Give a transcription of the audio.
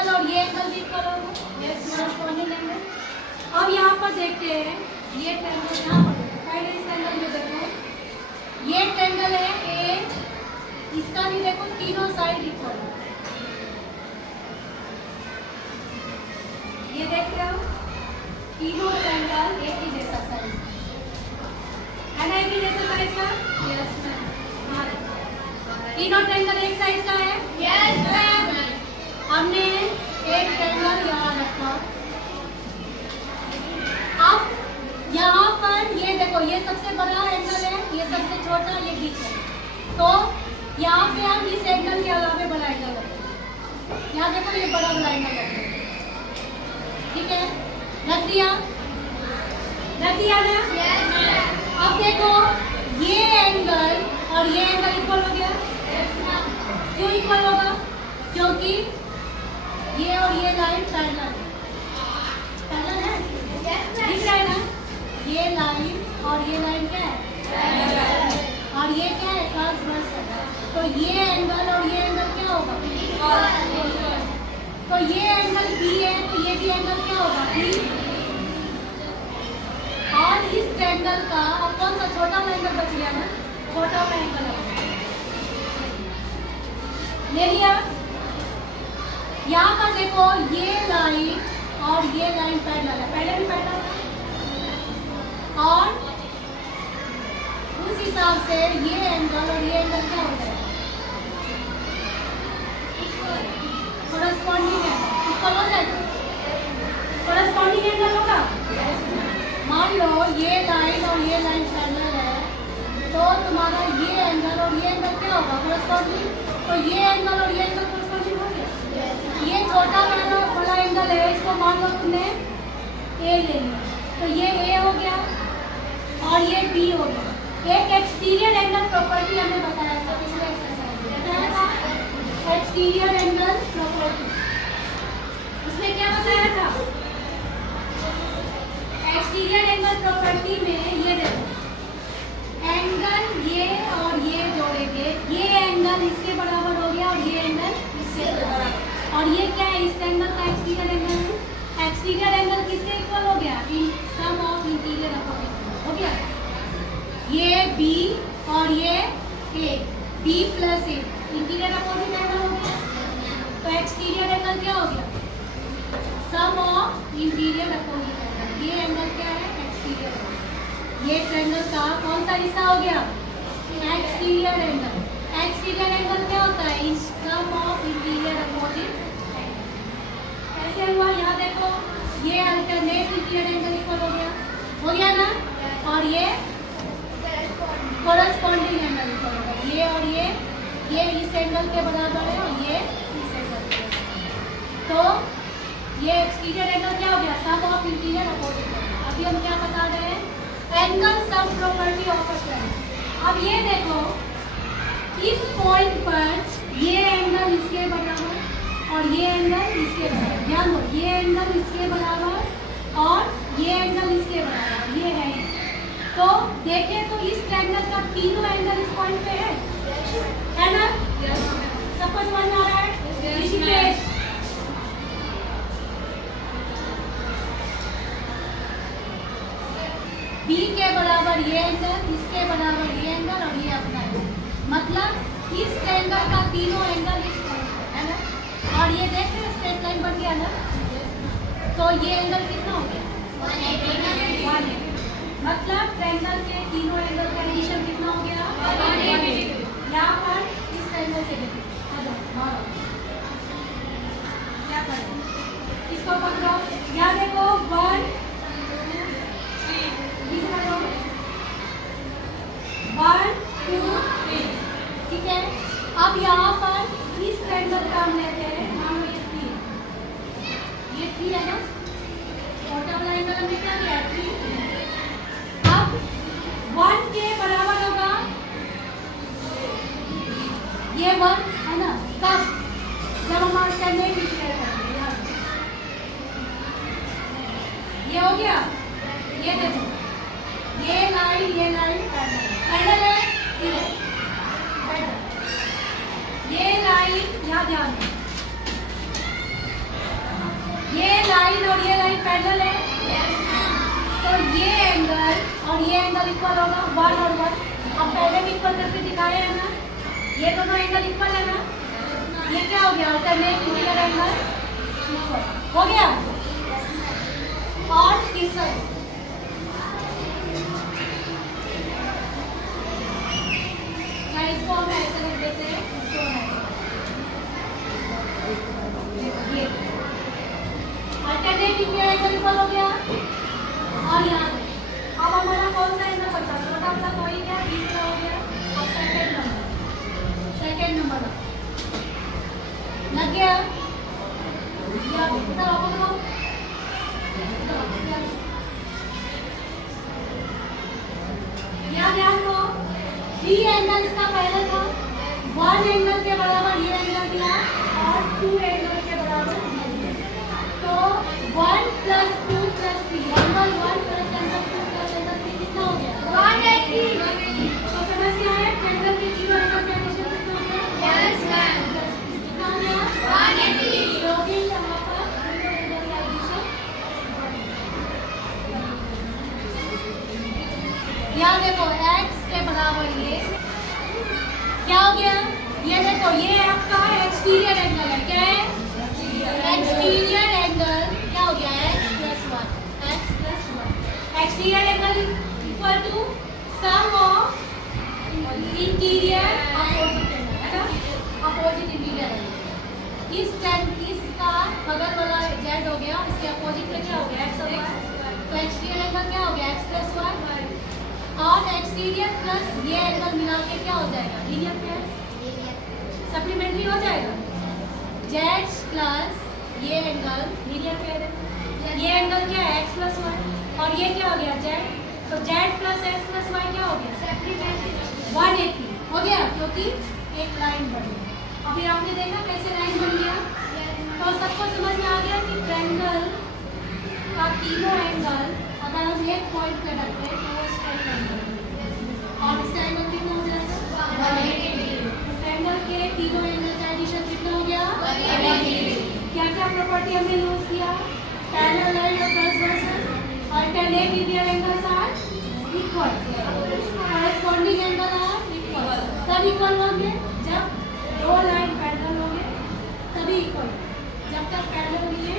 Angle और ये angle भी इक्वल होगा, कॉरेस्पॉन्डिंग एंगल। अब यहाँ पर देखते हैं ये ट्रायंगल यहाँ पर, पहले इस एंगल में देखो, ये ट्रायंगल है ए, इसका भी देखो तीनों साइड इक्वल है, ये देख रहे हो तीनों ट्रायंगल एक ही जैसा साइज है ना, एक ही जैसा साइज का। यस मैम, तीनों ट्रायंगल एक साइज का है। Yes ma'am. हमने एक ट्रायंगल यहाँ रखा, अब यहाँ पर ये देखो, ये सबसे बड़ा एंगल है, ये सबसे छोटा, ये बीच है, तो यहाँ पे हम इस एंगल के अलावे बड़ा एंगल रखेंगे। यहाँ देखो ये बड़ा एंगल रखेंगे, ठीक है, रख दिया ना। अब देखो ये एंगल और ये एंगल इक्वल हो गया। क्यों इक्वल होगा? क्योंकि ये और ये लाइन पैरेलल है, दिख रहा है ना, ये लाइन और ये लाइन क्या है, और ये क्या है, ट्रांसवर्स है, तो ये एंगल और ये एंगल क्या होगा, तो ये एंगल बी है, तो ये भी एंगल क्या होगा, बी। और इस ट्रायंगल का अब कौन सा छोटा वाला एंगल बच गया ना, छोटा वाला एंगल ले लिया। यहाँ पर देखो ये लाइन और ये लाइन पैरेलल है, पहले भी पैरेलल है, और उस हिसाब से ये एंगल और ये एंगल क्या हो जाएगा, कोरेस्पॉन्डिंग एंगल इक्वल हो जाएगा, कोरेस्पॉन्डिंग एंगल होगा। मान लो ये लाइन और ये लाइन पैरेलल है, तो तुम्हारा ये एंगल और ये एंगल क्या होगा, कोरेस्पॉन्डिंग, तो ये एंगल और ये एंगल कोरेस्पॉन्डिंग हो गया। ये छोटा वाला बड़ा एंगल है, इसको मान लो तुमने ए ले लिया, तो ये ए हो गया और ये बी हो गया। एक एक्सटीरियर एंगल प्रॉपर्टी हमें बताया था, पिछले एक्सरसाइज में बताया था, एक्सटीरियर एंगल प्रॉपर्टी। उसमें क्या बताया था, एक्सटीरियर एंगल प्रॉपर्टी में ये देखो, एंगल ये और ये जोड़ेंगे, ये एंगल इसके बराबर हो गया और ये एंगल इसके बराबर, और ये क्या है, इस एंगल का एक्सटीरियर एंगल है। एक्सटीरियर एंगल किसके इक्वल हो गया, सम ऑफ इंटीरियर अपोजिट हो गया। ये बी और ये ए, बी प्लस ए, इंटीरियर अपोजिट एंगल हो गया, तो एक्सटीरियर एंगल क्या हो गया, सम ऑफ इंटीरियर अपोजिट एंगल। ये एंगल क्या है, एक्सटीरियर एंगल। ये ट्रायंगल का कौन सा हिस्सा हो गया, एक्सटीरियर एंगल। एक्सटीरियर एंगल क्या होता है, सम ऑफ इंटीरियर अपोजिट एंगल। कैसे हुआ, यहाँ देखो ये अल्टरनेट इंटीरियर एंगल इक्वल हो गया ना, और ये कोरेस्पॉन्डिंग एंगल इक्वल होगा, ये और ये इस एंगल के बराबर है और ये इस एंगल के बराबर, तो ये एक्सटीरियर एंगल क्या हो गया, सम ऑफ इंटीरियर अपोजिट एंगल। अभी हम क्या बता रहे हैं, angle sum property of a triangle. अब ये देखो इस पॉइंट पर ये एंगल इसके बराबर और ये एंगल इसके बराबर, ध्यान दो, ये एंगल इसके बराबर और ये एंगल इसके बराबर, ये है। तो देखें तो इस ट्रायंगल का तीनों एंगल इस पॉइंट पे है ना, सबको समझ में आ रहा है, ऋषिकेश बी के बराबर ये एंगल, इसके बराबर ये एंगल और ये अपना एंगल, मतलब इस ट्रायंगल का तीनों एंगल इस पॉइंट पे है ना, और ये देख रहे स्ट्रेट लाइन बन गया ना, तो ये एंगल कितना हो गया, 180, मतलब ट्रायंगल के तीनों एंगल का एडिशन कितना हो गया, 180। यहाँ पर इस ट्रायंगल से देखो, क्या करें, इसको पकड़ो, यहाँ देखो 1 2 3, ठीक है। अब यहाँ पर इस ट्रायंगल का हम लेते हैं, मान लो ये 3 है ना, छोटा वाला एंगल हमने क्या लिया है, 3। अब 1 के बराबर होगा ये 1 है ना, कब, जब हमारे स्टैंडर्ड डिस्प्ले करेंगे, ये हो गया, ये देखो ये लाइन पैरेलल है, ये लाइन यहाँ ध्यान दो, पैरेलल है? तो ये एंगल और ये एंगल इक्वल होगा, 1 और 1। अब पहले भी इक्वल करके दिखाए हैं ना, ये दोनों एंगल इक्वल है ना। ये क्या हो गया? अल्टरनेट इंटीरियर एंगल हो गया। और तीसरा इसको हम ऐसे लिख देते हैं, इसको ये अल्टरनेट इंटीरियर एंगल इक्वल हो गया। और यहाँ अब हमारा कौन सा एंगल बचा? छोटा सा तो ही क्या, तीसरा हो गया। अब सेकंड नंबर लग गया। यहाँ ध्यान दो, 3 एंगल इसका पहले था, 1 एंगल के बराबर ये एंगल दिया और 2 एंगल के बराबर तो 1 + 2 + 3 एंगल 1 + एंगल 2 + एंगल 3 कितना हो गया? 180। तो समझ क्या है? एंगल के तीनों एंगल का एडिशन कितना हो गया? Yes ma'am. कितना हो गया? 180। लोगे यहाँ पर तीनों एंगल का एडिशन। यहाँ देखो x के बराबर ये क्या हो गया? ये देखो, ये आपका एक्सटीरियर एंगल है। क्या है? एक्सटीरियर एंगल क्या हो गया? x + 1, x + 1। Exterior angle equal to sum of interior opposite angle, है ना? Opposite interior angle. इसका बगल वाला z हो गया, इसके अपोजिट में क्या हो गया? x और y। तो एक्सटीरियर एंगल क्या हो गया? x + 1 और एक्सटीरियर प्लस ये एंगल मिला के क्या हो जाएगा? लीनियर पेयर, सप्लीमेंट्री हो जाएगा। z प्लस ये एंगल लीनियर पेयर है। ये एंगल क्या है? x + 1 और ये क्या हो गया? z। तो z + x + y क्या हो गया? सप्लीमेंट्री 180 हो गया, क्योंकि एक लाइन बन गई। अभी आपने देखा कैसे लाइन बन गया। तो सबको समझ में आ गया कि ट्रायंगल का तीनों एंगल अगर हम एक पॉइंट पे रखते हैं तो वो स्ट्रेट एंगल और इसका एंगल कितना हो जाएगा? 180। ट्रायंगल के तीनों एंगल का एडिशन कितना हो गया? 180। क्या क्या प्रॉपर्टी हमने यूज किया? पैरेलल लाइन और transversal, alternate interior angles are equal, corresponding angle are equal. तब इक्वल होंगे जब दो लाइन पैरेलल होंगे, तभी इक्वल। जब तक पैरेलल नहीं है